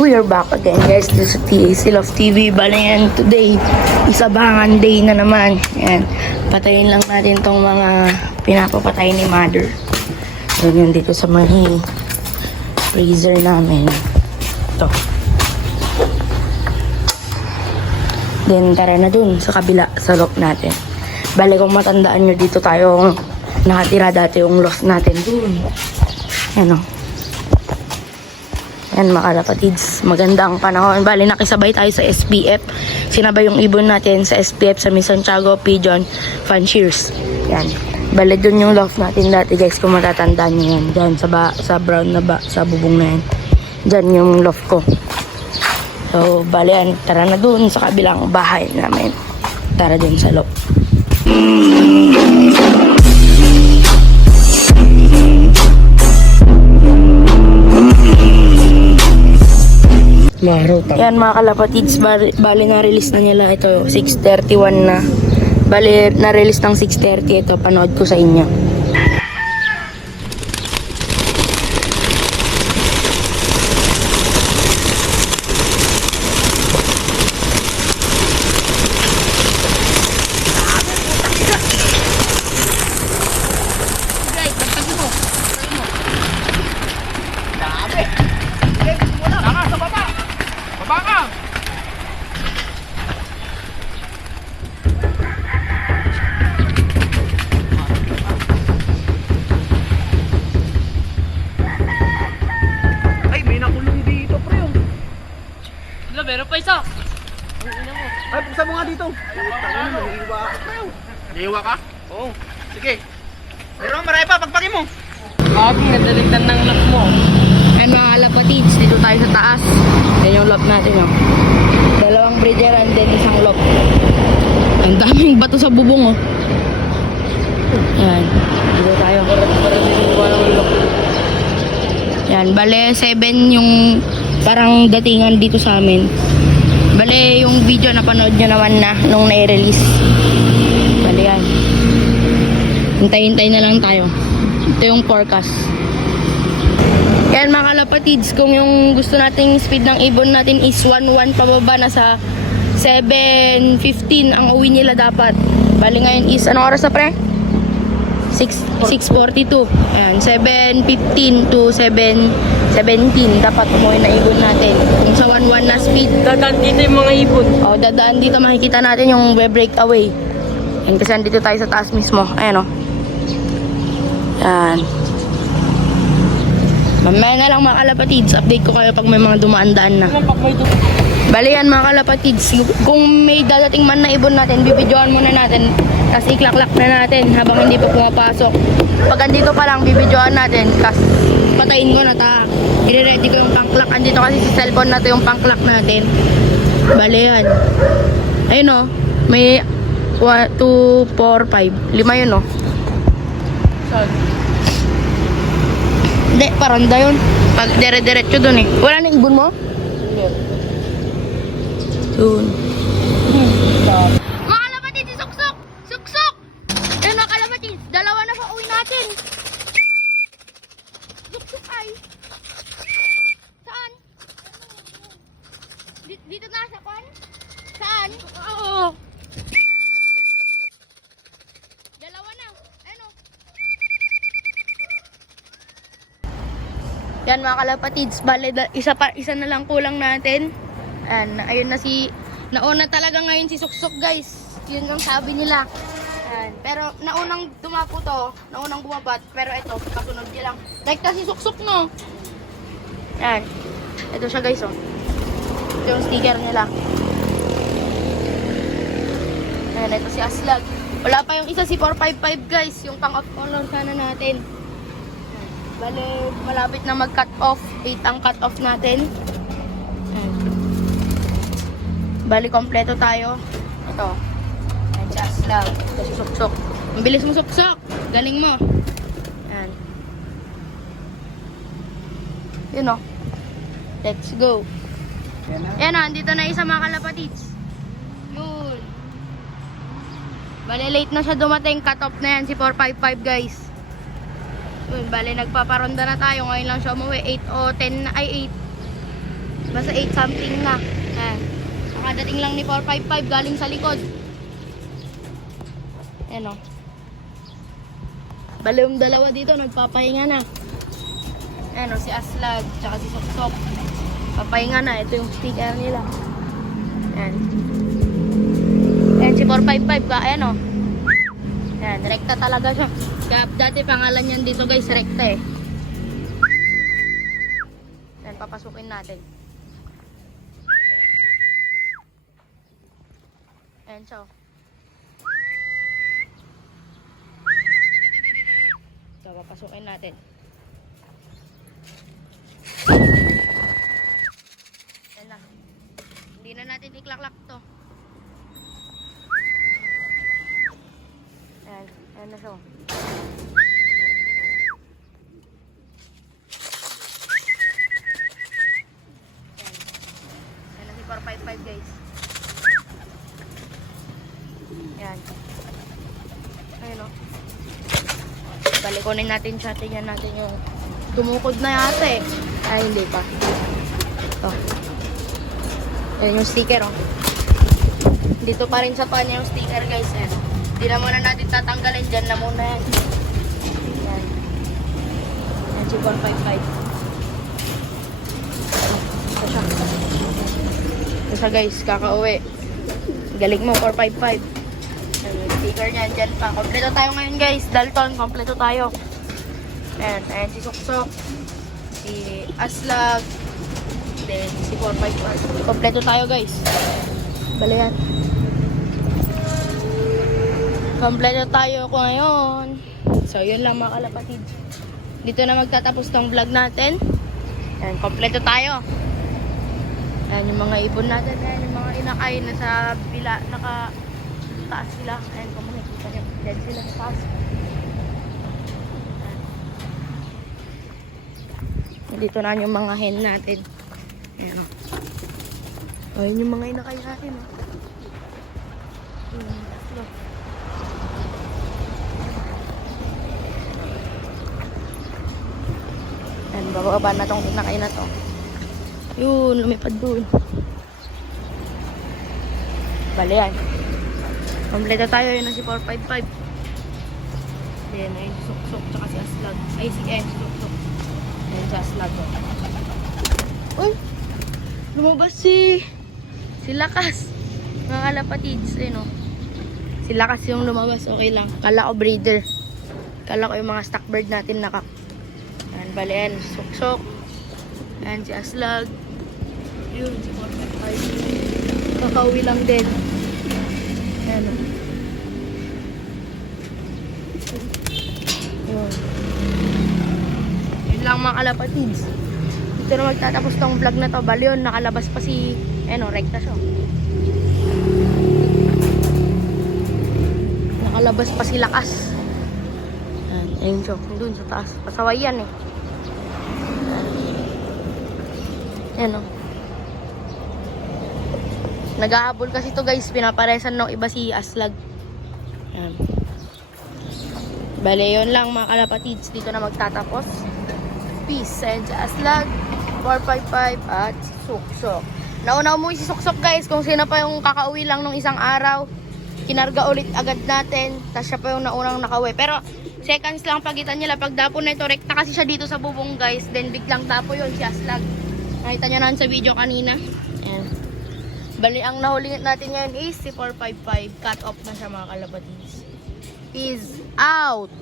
We are back again guys, this is TAC Love TV. Bale yan, today is abangan day na naman. Yan, patayin lang natin tong mga pinapapatay ni mother. Yan yun dito sa may freezer namin. Ito. Then tara na dun sa kabila, sa loft natin. Bale kung matandaan nyo, dito tayo nakatira dati yung loft natin dun. Yan o. Yan mga kapatids, magandang panahon. Bali, nakisabay tayo sa SPF. Sinabay yung ibon natin sa SPF sa Miss Santiago, Pigeon, Fanshears. Yan. Bali, dun yung loft natin dati guys, kung matatandaan nyo yan. Diyan, sa brown na sa bubong na yan. Diyan yung loft ko. So, bali yan, tara na dun sa kabilang bahay namin. Tara dun sa loft. Yan mga kalapatids, bali na-release na nila ito, 6:31 na. Bali na-release ng 6:30 ito, panood ko sa inyo. Meron pa isa. Ay, buksan mo nga dito. Nahihiwa ka. Nahihiwa ka? Oo. Sige. Meron marami pa, pagpaki mo. Bakit nadaligtan ng lock mo? Ayan mga kalapatids, dito tayo sa taas. Yan yung loft natin, oh. Dalawang breeder and then isang loft. Ang daming bato sa bubong, oh. Yan. Dito tayo. Yan, bale 7 yung parang datingan dito sa amin. Bale yung video napanood nyo naman na nung nai-release. Bale yan. Hintay-hintay na lang tayo. Ito yung forecast. Yan mga kalapatids, kung yung gusto nating speed ng ibon natin is 1-1 pababa na sa 7:15 ang uwi nila dapat. Bale ngayon is anong oras na pre? 6:42. Ayan, 7:15 to 7:17 dapat umuwi na ibon natin. Kung sa 1-1 na speed. Dadaan dito yung mga ibon. O, dadaan dito makikita natin yung breakaway. Yan, kasi andito tayo sa taas mismo. Ayan o. Yan. Mamaya na lang mga kalapatids. Update ko kayo pag may mga dumaan-daan na. Bali yan mga kalapatids. Kung may dadating man na ibon natin, bibidyoan muna natin. Kasi iklaklak na natin habang hindi pa pumapasok. Pag andito pa lang, bibidyoan natin. Kasi patayin ko na ta. I-ready ko yung pangklak. Andito kasi sa cellphone natin yung pangklak natin. Bali yan. Ayun o. May 1, 2, 4, 5. 5 yun o. Hindi, paranda yun. Pag dire-diretso dun eh. Wala na ibon mo? Dun. Mga kalapatid, si Suksok! Suksok! Ayun mga kalapatid, dalawa na pa uwi natin. Suksok ay. Saan? Dito na sa pan? Saan? Oo. Dalawa na. Ayun o. Yan mga kalapatids, bale isa na lang kulang natin. Ayun na nauna talaga ngayon si Suksok guys. Yun ang sabi nila. Pero naunang dumapo to, naunang bumabat. Pero ito, kasunod niya lang. Like si Suksok no. Yan. Ito siya guys oh. Ito yung sticker nila. Ayan, ito si Aslag. Wala pa yung isa si 455 guys. Yung pang off color sana natin. Bale, malapit na mag-cut off. 8 ang cut off natin. Bali, kompleto tayo. Ito. Ayan, si Aslag. Ito si Suksok. Ang bilis mo, Suksok. Galing mo. Ayan. Yun o. Let's go. Ayan o, andito na isa mga kalapatids. Yun. Bali, late na siya dumating. Cut off na yan si 455 guys. Yun, bali, nagpaparonda na tayo. Ngayon lang siya umuwi. 8 o 10 ay 8. Basta 8 something na. Ayan. Nakadating lang ni 455 galing sa likod. Ayan o. Bali yung dalawa dito, nagpapahinga na. Ayan o, si Aslag, tsaka si Soksok. Papahinga na, ito yung sticker nila. Ayan. Ayan si 455 ka, ayan o. Ayan, rekta talaga siya. Kaya dati pangalan yan dito guys, rekta eh. Ayan, papasukin natin. Ayan siya o. So, papasukin natin. Ayan na. Hindi na natin iklaklak to. Ayan. Ayan na siya. Ayan. Ayan na si 455 guys. Ayan. Ayan o. Balikonin natin siya. Tingnan natin yung tumukod na yata eh. Ay, hindi pa. Ito. Ayan yung sticker oh. Dito pa rin sa panya yung sticker guys. Ayan. Hindi na muna natin tatanggalin. Diyan na muna yan. Ayan. Ayan si 455. Ito siya. Ito siya guys. Kakauwi. Galing mo 455. Ayan yung sticker niyan. Diyan pa. Kompleto tayo ngayon guys. Dalton. Kompleto tayo. Ayan. Ayan si Soksok. Si Aslag. Then si 455. Kompleto tayo guys. Bali yan. Kompleto tayo ko ngayon. So, yun lang mga kalapatid. Dito na magtatapos tong vlog natin. Ayan, kompleto tayo. Ayan yung mga ibon natin. Ayan yung mga inakay na sa bila. Naka-taas sila. Ayan, kung makikita nyo. Dead sila sa taas. Ayan. Dito na yung mga hen natin. Ayan o. Ayan yung mga inakay natin o. Ayan, tatlo. Ayan, bababa na tong inakay na to. Yun, lumipad dun. Bale yan. Kompleto tayo, yun na si 455. Then, ayun si Soksok, tsaka si Aslag. Ay, si Soksok. Ayun si Aslag. Uy! Lumabas si Lakas. Mga kalapatids, ayun o. Si Lakas yung lumabas, okay lang. Kala ko breeder. Kala ko yung mga stock bird natin naka. Ayan, bali yan, Soksok. Ayan, si Aslag. Yun, si 455. Kakauwi lang din. Ayan o. Yun. Yun lang mga kalapatids. Dito na magtatapos tong vlog na to. Bali yun, nakalabas pa si, rekta siya. Nakalabas pa si Lakas. Ayun siya, doon sa taas. Pasaway yan eh. Ayan o. Nag-ahabol kasi to guys. Pinaparesan ng iba si Aslag. Ayan. Bale, yun lang mga kalapatids. Dito na magtatapos. Peace. And si Aslag, 455 at si Soksok. Nauna umuwi si Soksok guys. Kung sino pa yung kakauwi lang nung isang araw. Kinarga ulit agad natin. Tapos siya pa yung naunang nakauwi. Pero seconds lang pagitan nila. Pag dapo na ito, rekta kasi siya dito sa bubong guys. Then biglang tapo yun si Aslag. Nakita nyo na sa video kanina. Ayan. Bali, ang nahuli natin ngayon is si 455. Cut off na siya mga kalapatids. Peace out!